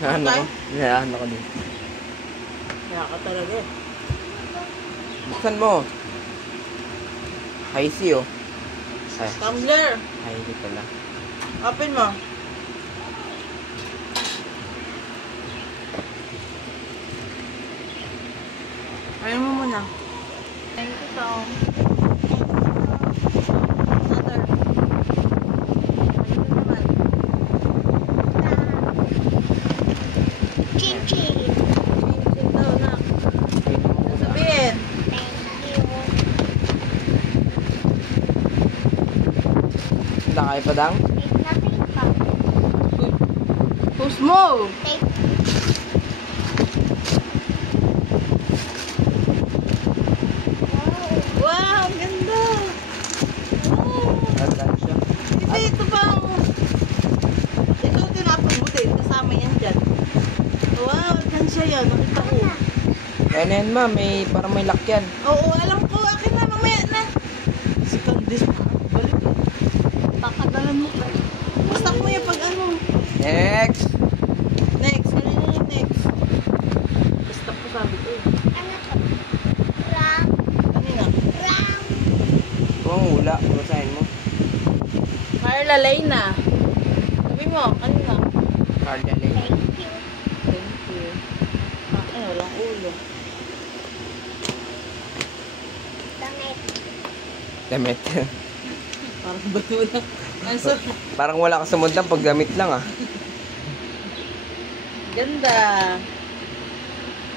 Ano ko? Ano ko din. Kaya ka talaga eh. Buksan mo. High C oh. Ay, Tumbler. high C pala. Open mo. Ayaw mo muna. Thank you, Tom. Another. Ano naman? Chin-chin. Chin-chin daw, nak. Ano sabihin? Thank you. Nakay pa dang? Take nothing pa. Post mo! Take. Wow, ang ganda! Wow! Nagdan siya. Hindi, ito pa ang... Ito, tinapon mo din. Kasama yan dyan. Wow, gan siya yan. Nakita ko. Ayan yan ma, may, parang may lock yan. Oo, alam ko. Akin na, mamaya na. Si Candice, balik. Pakagalan mo ka. Basta mo yan pag ano. Next! Next, ano yung next? Basta po sabi ko. Ano to? Ram. Kanina. Ram. Ito ang hula, basahin mo. Carla Leyna. Sabi mo, kanina. Carla Lane. Thank you. Thank you. Ah, ano, walang ulo. Damit. Damit. Parang bato lang. Ay, so, Parang wala ka sa mundang pag damit lang ah. ganda.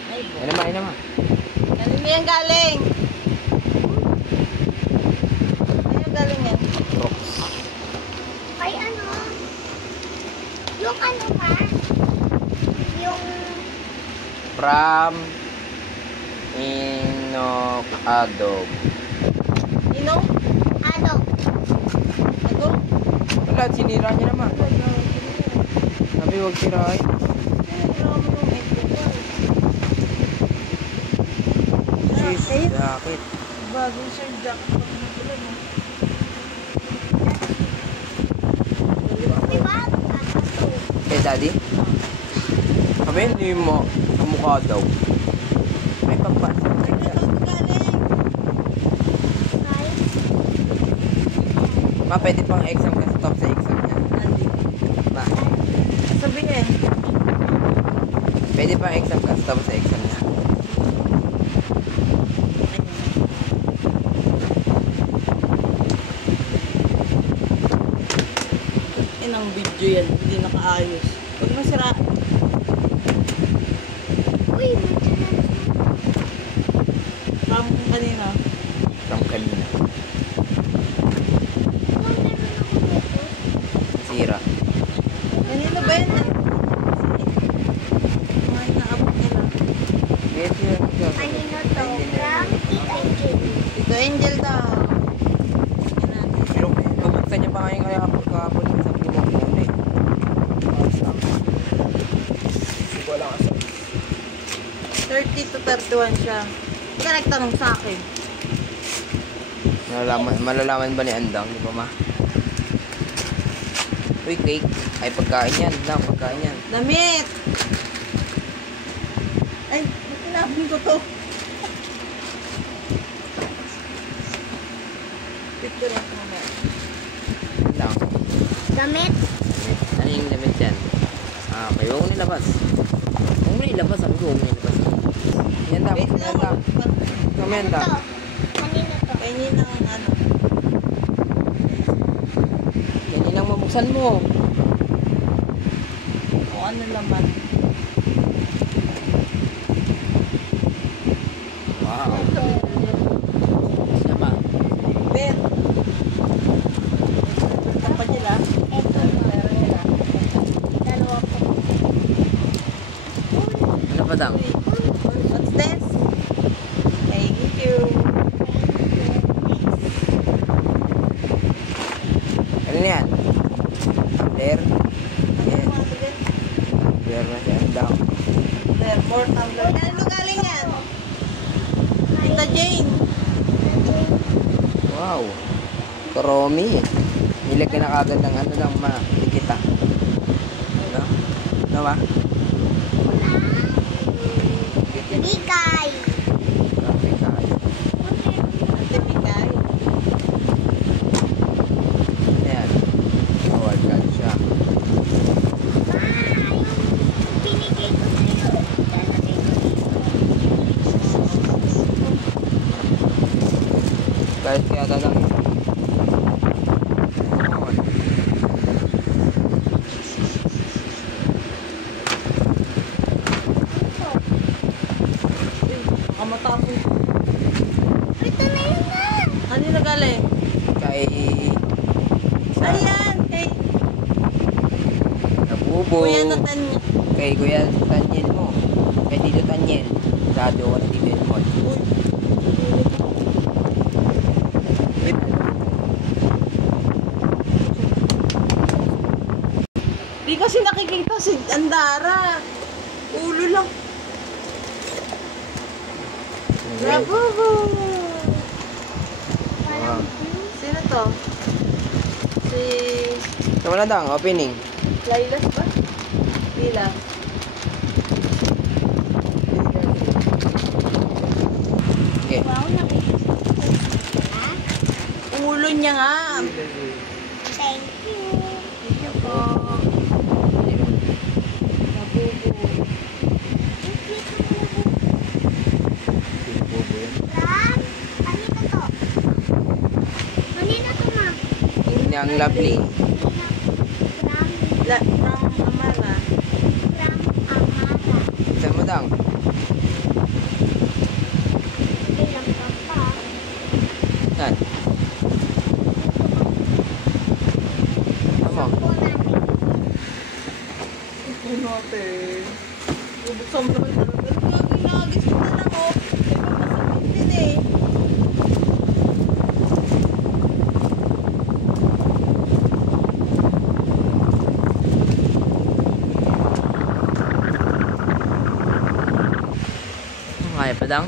Ay, Yan naman, yan naman. kanina yan galing. Ano yung galing yan? Crocs. Ay, ano? Yung ano pa? Yung... From Inokado. Ino? Ano? Ito? Wala, sinira niya naman. Sabi huwag sirain. Jeez, bakit? Bagong sir jacket pa pinapulan mo. Diba? Eh, daddy? Sabi, hindi mo ang mukha daw. May pampasa. Ay, Ma, pwede pang exam ka stop sa exam niya. Ma, Sabi niya eh. pwede pang exam ka stop sa exam niya. Inang video yan. Hindi nakaayos. Huwag masira. uy, medyo na. Kam kanina. From kanina. Kung meron ako dito. Sira. Kanina ba yan? Mga inaabot nila. Yes, yes, yes. Kanino to? Ram, Tita Jin. Tito Angel daw. Yan natin. Pero mabuksan niya pa ngayon kaya kahapon sa lumang muna eh. Wala ka sa 30 to 31 siya. Hindi ka nagtanong sa akin. malalaman ba ni Andang, di ba ma? Uy, cake. Ay, pagkain yan. Lang, pagkain yan. Damit! Ay, tinapon ko to. Picture natin mamaya. Lang. Damit. Ano yung damit yan? Ah, okay. Huwag mo nilabas. Huwag mo nilabas. Sabi ko, huwag mo nilabas. Yan daw. Wait Yan lang. daw. Comment daw. To. Kanino to? Kainin ng ano. Yan yun ang mabuksan mo. Kung ano laman. Wow. Sama. Ben. Tapan nila. Ito. Meron nila. Dalawa po. Ano pa daw? What's this? Thank you. Ano na yan? There. Yes. Ano ba din? There na si Andang. There, more tumbler. Ano galing yan? Tita Jane. Wow. Koromi. Nilagyan na kagad ng ano lang ma. Dikita. Ano? Ano ba? Ikay. Kape kayo. Ate Mikay. Ayan. Award card siya. Yung binigay ko sa'yo. Lalagay ko dito. Kahit kaya lang. Baka matapon. Ito na yun na. Kanina galing? Kay... Ayan, kay Nabubo. Kuya Natanya. Kay Kuya Tanyel mo. Kay Tito Tanyel. Sabi ko na Tito Elmon. Uy. Di kasi nakikita si Andara. Ulo lang. Bravo! Wow. Sino to? Si Ito na dang, opening. Lailas ba? Lila. Okay. Wow, nakikita. Ha? Ulo niya nga. Thank you. Thank you po. Nabubo. Sinububo yun. Ram, kanina to. Kanina to, ma. Yun ang lovely. Ram, From Amara. Ram, Amara. Saan mo dang? Bilang ka pa. Saan? Ano mo? Po natin. Ano ate? Bubuksan mo naman talaga. Grabe, nagis ko na lang oh. May papasakit din eh. Kaya pa dang?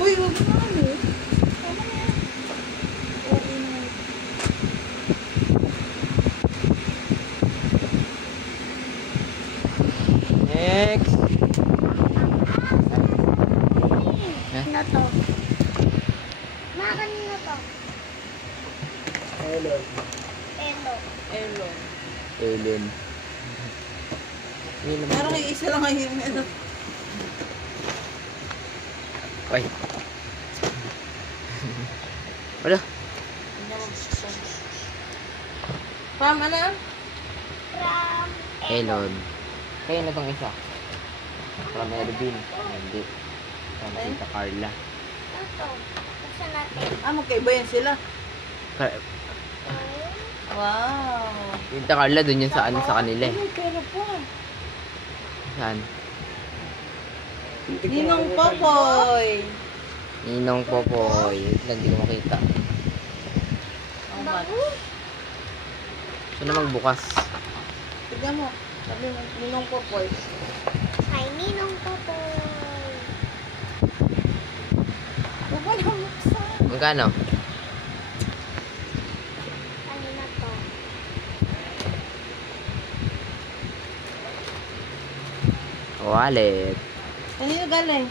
Uy, huwag mo ano. Next. Ano to? Ma, kanina to. Hello. Elo. Ellen. Yun naman. Parang isa lang ngayon. Ano? Ay. Wala. Pam, ano? Ram, Elon. Kaya na tong isa. From Ervin. Hindi. From Tita Carla. ano to? Buksan natin. Ah, magkaiba yan sila. Ka- Wow. Tita Carla dun yun sa ano sa kanila eh. Ay, pero po. Saan? Ninong Popoy. Ninong Popoy. Wait lang, di ko makita. Ang mat. Saan na magbukas? Tignan mo. Sabi mo, Ninong Popoy. Ay, ninong po po. Huwag mo na buksan. Magkano? Kanina to. Wallet. Kanino galing?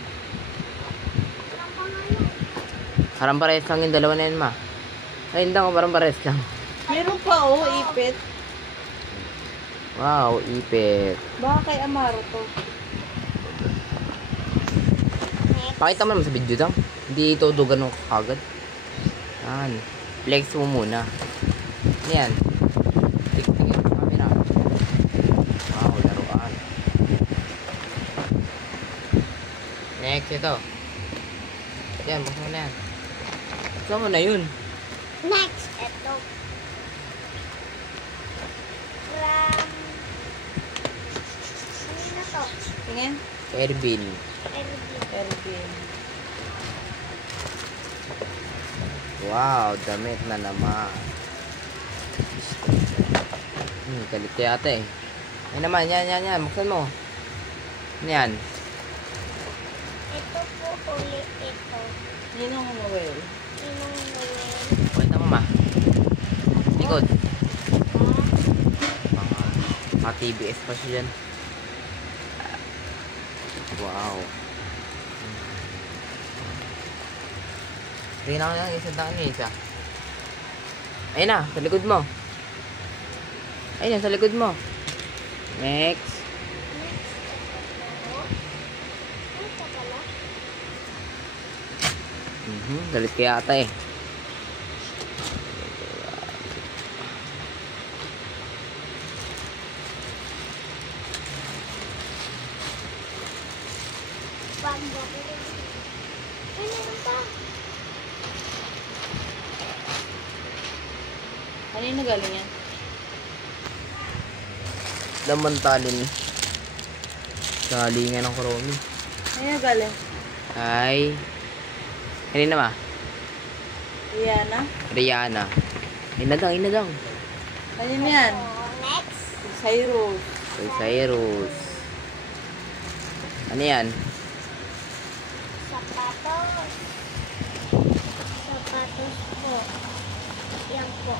Ang pangalan. Parang pares lang yung dalawa na yun, ma. Ay, hindi ko parang pares lang. Meron pa oh, ipit. Wow, ipit. Baka kay Amaro to. Pakita mo naman sa video daw. Hindi ito dugan ng kagad. Yan. Flex mo muna. Ano yan? Tingin sa camera. Wow, laruan. Next, ito. Yan, buksan mo na yan. Buksan mo na yun. Next, eto. Ram. Kanina to. Tingin. Erbil. Ervin. Wow, damit na naman. Galit kaya ate eh. Ay naman, yan. Buksan mo. Ano yan? Ito po ulit ito. Ninong Noel. Ninong Noel. Pakita mo ma. Likod. Ah, TBS pa siya dyan. Wow. Tingnan ko lang isang daan isa. Ayun na, sa likod mo. Ayun na, sa likod mo. Next. Galit kaya ata eh. Kanino galing yan? Damantalin. Galingan ng Kuromi. Kanino galing? Ay. Kanina ba? Rihanna? Rihanna. Inadang. Kanino yan? Next. Cyrus. Kay Cyrus. Ano yan? Sapatos. Sapatos po. Yan po.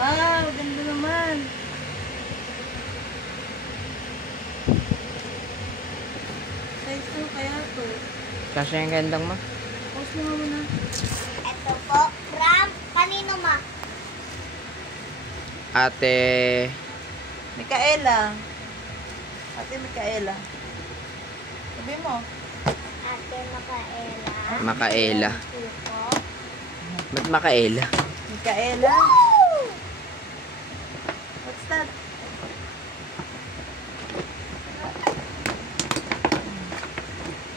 Wow, ganda naman. Size 2 kaya to. Kasi yung gandang ma. Post mo nga muna. Ito po. From kanino ma? Ate. Micaela. Ate Micaela. Sabi mo. Ate Makaela. Makaela. Ito po. Ba't Makaela? Micaela. What's that?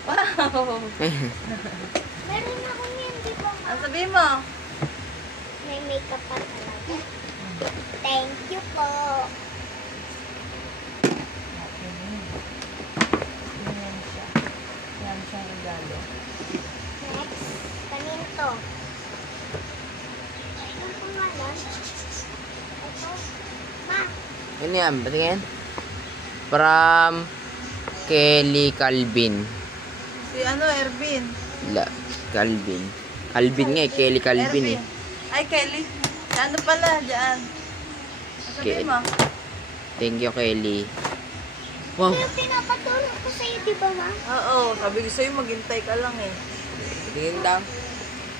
Wow! Meron akong yan, di ba ma? Ang sabi mo? May makeup pa talaga. Thank you po. Yan siya. Yan siya ang regalo. Next. Kanino to? Ang pangalan? Ito. Ma. Ano yan? Patingin? From Kelly Calvin. Si ano, Ervin. Calvin. Calvin nga eh. Kelly Calvin eh. Ay, Kelly. Si ano pala, dyan. Ang sabi Kelly. mo? Thank you, Kelly. Wow. Pero pinapatulong ko sa'yo, di ba ma? Oo, sabi ko sa'yo, maghintay ka lang eh. Patingin dang.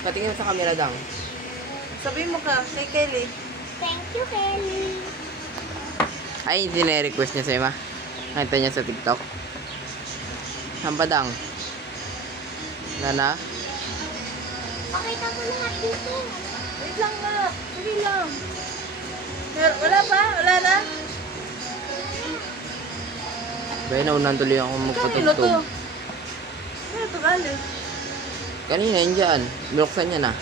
Patingin sa camera dang. Sabi mo ka, kay Kelly. Thank you, Kelly. Ay, hindi na-request niya sa'yo ma. Nakita niya sa TikTok. Saan pa dang? Nana? Pakita mo lahat dito. Wait lang nga. Sige lang. Wala pa? Wala na? Bay, naunan tuloy ako Kanino to? magpatugtog. Kanino to galing? Kanina yun dyan. Binuksan niya na.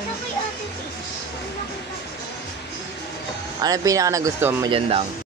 Sabay ate, sis. Ano yung pinaka nagustuhan mo dyan dang?